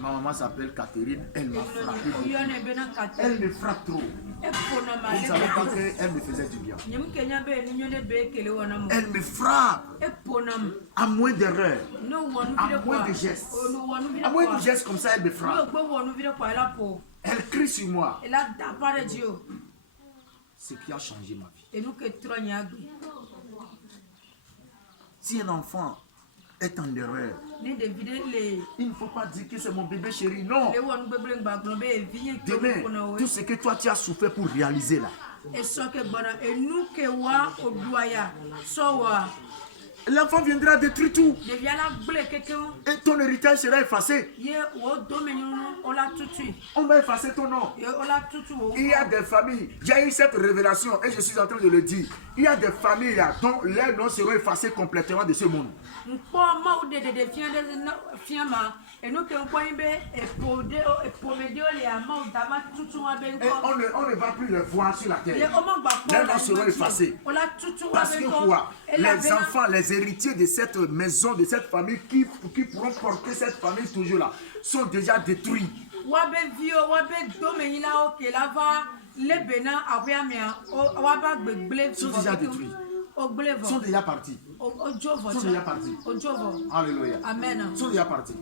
Ma maman s'appelle Catherine, elle m'a frappé. Elle me frappe trop. Vous ne savez pas qu'elle me faisait du bien. Elle me frappe à moins d'erreurs, à moins de gestes. À moins de gestes comme ça, elle me frappe. Elle crie sur moi. Ce qui a changé ma vie. Si un enfant est en erreur, il ne faut pas dire que c'est mon bébé chéri, non. Demain, tout ce que toi tu as souffert pour réaliser là, l'enfant viendra détruire tout. Et ton héritage sera effacé. On va effacer ton nom. Il y a des familles, j'ai eu cette révélation et je suis en train de le dire. Il y a des familles là, dont leurs noms seront effacés complètement de ce monde. Et on ne va plus les voir sur la terre. Les noms seront effacés. Parce que quoi? Les enfants, les héritiers de cette maison, de cette famille, qui pourront porter cette famille toujours là, sont déjà détruits. Sont déjà détruits. Sont déjà partis. Sont déjà partis. Alléluia. Amen. Sont déjà partis.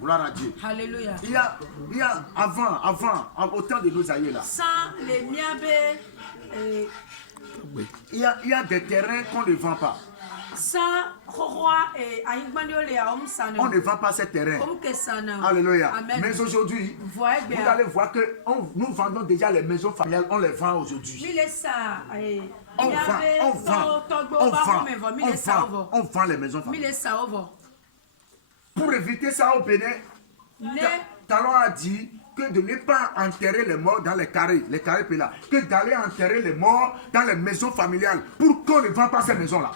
Gloire à Dieu. Alléluia. Il y a avant, au temps de nos aïeux là. Il y a des terrains qu'on ne vend pas. On ne vend pas ces terrains. Alléluia. Amen. Mais aujourd'hui, vous allez voir que nous vendons déjà les maisons familiales, on les vend aujourd'hui. On vend les maisons familiales. Pour éviter ça au Bénin, Talon a dit que de ne pas enterrer les morts dans les carrés là, que d'aller enterrer les morts dans les maisons familiales pour qu'on ne vende pas ces maisons-là.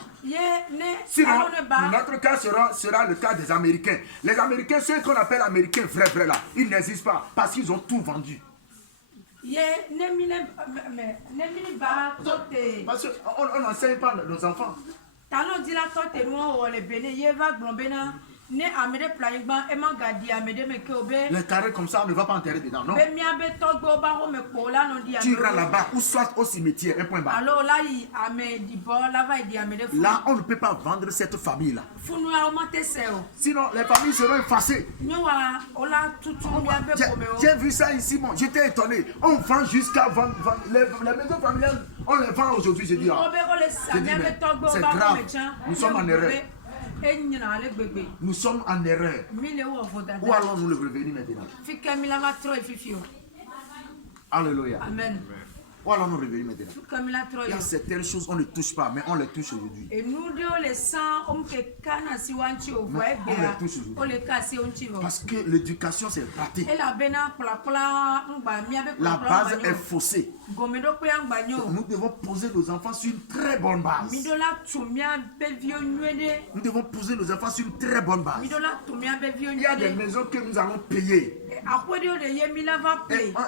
Sinon, notre cas sera le cas des Américains. Les Américains, ceux qu'on appelle Américains vrais là, ils n'existent pas parce qu'ils ont tout vendu. Parce qu'on n'enseigne pas nos enfants. Les carrés comme ça, on ne va pas enterrer dedans, non. Tu iras là-bas ou soit au cimetière, un point bas. Là, on ne peut pas vendre cette famille-là. Sinon, les familles seront effacées. J'ai vu ça ici, bon, j'étais étonné. On vend jusqu'à vendre les maisons familiales, on les vend aujourd'hui, je dis. C'est grave, nous sommes en erreur. Nous sommes en erreur. Où allons-nous le revenir maintenant? Alléluia. Amen. Où allons-nous revenir maintenant? Il y a certaines choses on ne touche pas, mais on les touche aujourd'hui. Parce que l'éducation c'est raté. La base est faussée. Nous devons poser nos enfants sur une très bonne base. Nous devons poser nos enfants sur une très bonne base. Il y a des maisons que nous allons payer.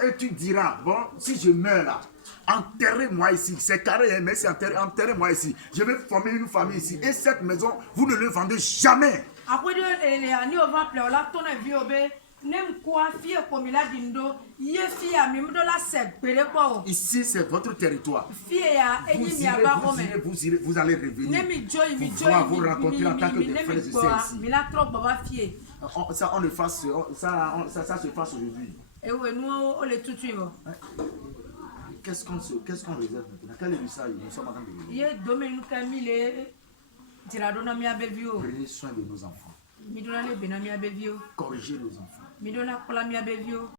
Et tu diras, bon, si je meurs là, enterrez-moi ici. C'est carré, mais c'est enterrez-moi ici. Je vais former une famille ici. Et cette maison, vous ne le vendez jamais. Ici, c'est votre territoire. Vous allez revenir. Vous rencontrer en tant que des frères et sœurs ici. Ça, on le fasse, ça se fasse aujourd'hui. Qu'est-ce qu'on réserve maintenant? Quel est le ça? Nous sommes en train de vivre. Prenez soin de nos enfants. Corrigez nos enfants.